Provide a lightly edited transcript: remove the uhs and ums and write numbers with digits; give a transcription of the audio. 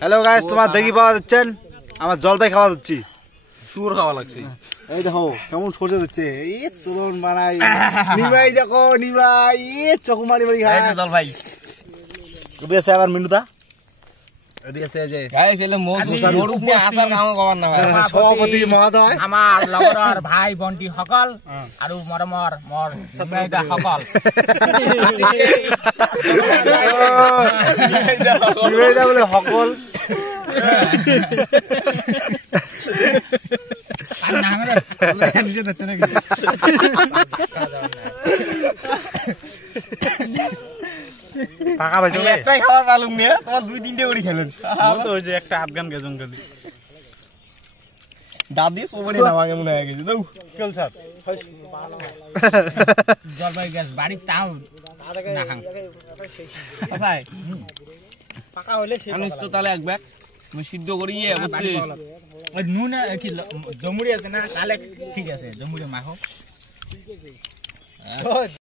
Hello guys, তোমার দেখি পাওয়া যাচ্ছেন, আমার জলপাই খাওয়া দিচ্ছি, সুর খাওয়া লাগছে। এই দেখো কেমন সজে দিচ্ছে, এই চুরন বানাই নিমাই, দেখো নিমাই চকু মারি মারি খায়। জলপাই দিয়েছে আবার মিনুদা, সভাপতি মহোদয়, আমার লগৰ ভাই বন্টি সকল আৰু মৰমৰ মোৰ নিমাইদা সকল, নিমাইদা বোলে সকল। পাকা ভাই একটাই খাওয়া পালুম নিয়ে তোমার 2-3টে করে খেলেন তো ওই যে একটা আফগান কে জঙ্গলি দাদি সবরে নামাগে মনে হয়ে গেছে। দাও চল স্যার, জলপাই গাছ বাড়ির তাও না খাং ভাই পাকা হইলে আমি তো তাহলে এক ব্যাগ আমি সিদ্ধ করি ওই নুন কি জমুরি আছে না, তাহলে ঠিক আছে, জমুরি মাখো।